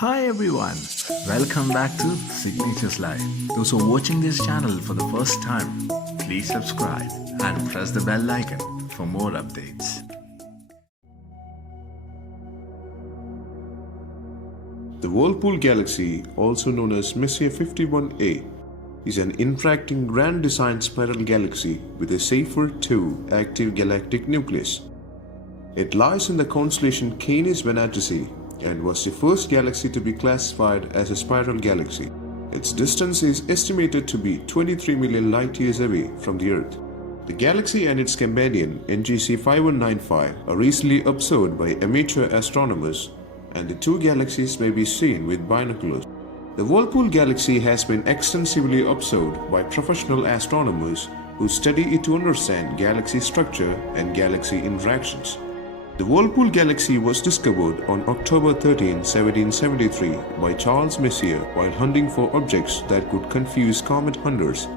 Hi everyone, welcome back to Signatures Live. Those who are watching this channel for the first time, please subscribe and press the bell icon for more updates. The Whirlpool Galaxy, also known as Messier 51a, is an interacting grand design spiral galaxy with a Seyfert 2 active galactic nucleus. It lies in the constellation Canis Venatici and was the first galaxy to be classified as a spiral galaxy. Its distance is estimated to be 23 million light-years away from the Earth. The galaxy and its companion NGC 5195 are easily observed by amateur astronomers, and the two galaxies may be seen with binoculars. The Whirlpool Galaxy has been extensively observed by professional astronomers who study it to understand galaxy structure and galaxy interactions. The Whirlpool Galaxy was discovered on October 13, 1773 by Charles Messier while hunting for objects that could confuse comet hunters,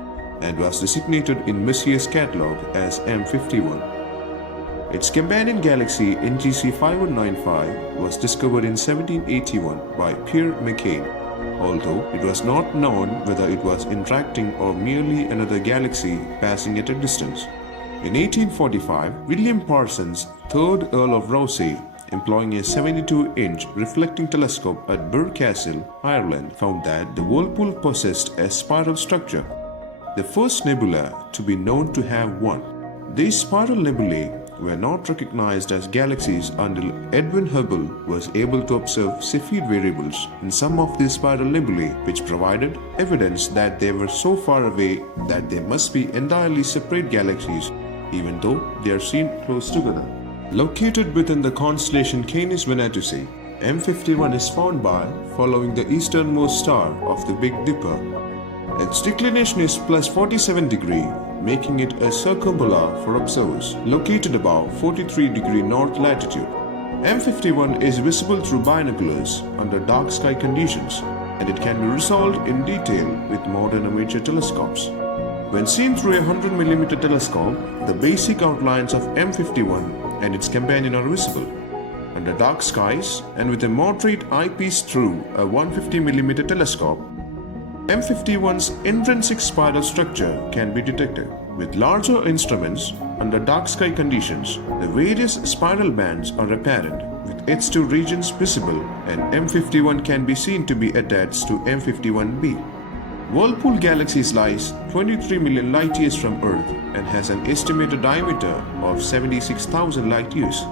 and was designated in Messier's catalogue as M51. Its companion galaxy NGC 5195 was discovered in 1781 by Pierre Méchain, although it was not known whether it was interacting or merely another galaxy passing at a distance. In 1845, William Parsons, 3rd Earl of Rosse, employing a 72-inch reflecting telescope at Birr Castle, Ireland, found that the Whirlpool possessed a spiral structure, the first nebula to be known to have one. These spiral nebulae were not recognized as galaxies until Edwin Hubble was able to observe Cepheid variables in some of these spiral nebulae, which provided evidence that they were so far away that they must be entirely separate galaxies, even though they are seen close together. Located within the constellation Canis Venatici, M51 is found by following the easternmost star of the Big Dipper. Its declination is plus 47 degrees, making it a circumpolar for observers located above 43 degree north latitude. M51 is visible through binoculars under dark sky conditions, and it can be resolved in detail with modern amateur telescopes. When seen through a 100mm telescope, the basic outlines of M51 and its companion are visible. Under dark skies and with a moderate eyepiece through a 150mm telescope, M51's intrinsic spiral structure can be detected. With larger instruments, under dark sky conditions, the various spiral bands are apparent, with H2 regions visible, and M51 can be seen to be attached to M51b. Whirlpool Galaxy lies 23 million light-years from Earth and has an estimated diameter of 76,000 light-years.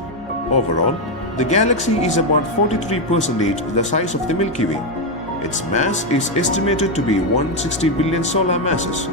Overall, the galaxy is about 43% the size of the Milky Way. Its mass is estimated to be 160 billion solar masses,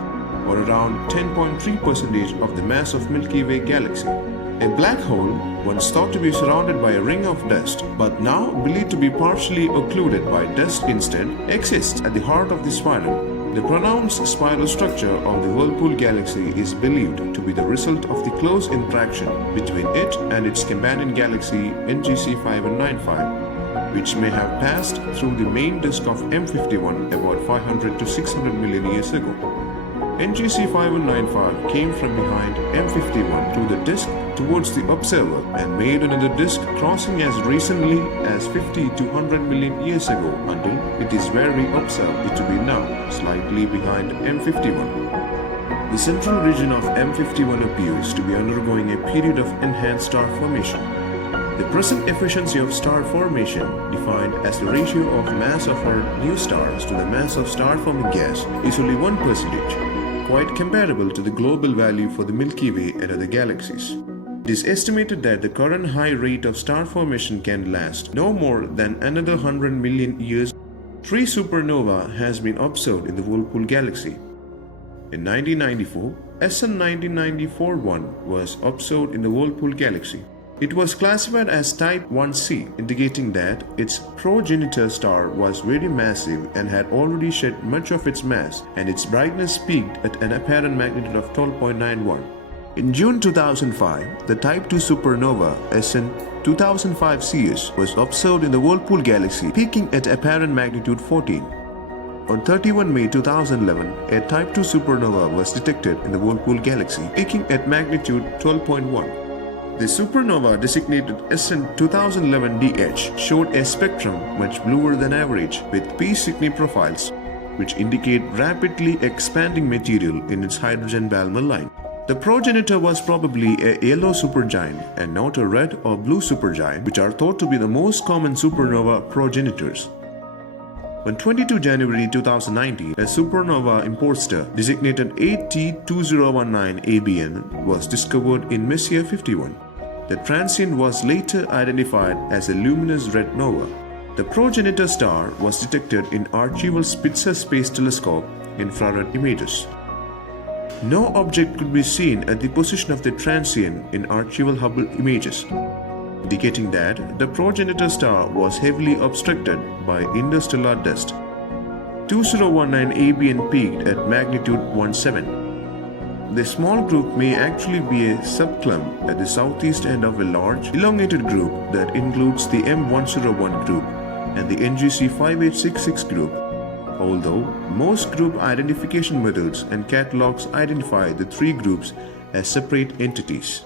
or around 10.3% of the mass of Milky Way galaxy. A black hole, once thought to be surrounded by a ring of dust, but now believed to be partially occluded by dust instead, exists at the heart of the spiral. The pronounced spiral structure of the Whirlpool Galaxy is believed to be the result of the close interaction between it and its companion galaxy NGC 5195, which may have passed through the main disk of M51 about 500 to 600 million years ago. NGC 5195 came from behind M51 to the disk towards the observer and made another disk crossing as recently as 50 to 100 million years ago until it is where we observe it to be now, slightly behind M51. The central region of M51 appears to be undergoing a period of enhanced star formation. The present efficiency of star formation, defined as the ratio of mass of our new stars to the mass of star-forming gas, is only 1%, quite comparable to the global value for the Milky Way and other galaxies. It is estimated that the current high rate of star formation can last no more than another 100 million years. 3 supernovae has been observed in the Whirlpool Galaxy. In 1994, SN 1994-1 was observed in the Whirlpool Galaxy. It was classified as Type 1c, indicating that its progenitor star was very massive and had already shed much of its mass, and its brightness peaked at an apparent magnitude of 12.91. In June 2005, the Type 2 supernova SN 2005 Cs was observed in the Whirlpool Galaxy, peaking at apparent magnitude 14. On 31 May 2011, a Type 2 supernova was detected in the Whirlpool Galaxy, peaking at magnitude 12.1. The supernova designated SN 2011-DH showed a spectrum much bluer than average with P Cygni profiles, which indicate rapidly expanding material in its hydrogen-Balmer line. The progenitor was probably a yellow supergiant and not a red or blue supergiant, which are thought to be the most common supernova progenitors. On 22 January 2019, a supernova importer designated 8T2019 ABN was discovered in Messier 51. The transient was later identified as a luminous red nova. The progenitor star was detected in archival Spitzer Space Telescope infrared images. No object could be seen at the position of the transient in archival Hubble images, indicating that the progenitor star was heavily obstructed by interstellar dust. 2019 ABN peaked at magnitude 1.7. The small group may actually be a subclump at the southeast end of a large, elongated group that includes the M101 group and the NGC 5866 group, although most group identification methods and catalogs identify the three groups as separate entities.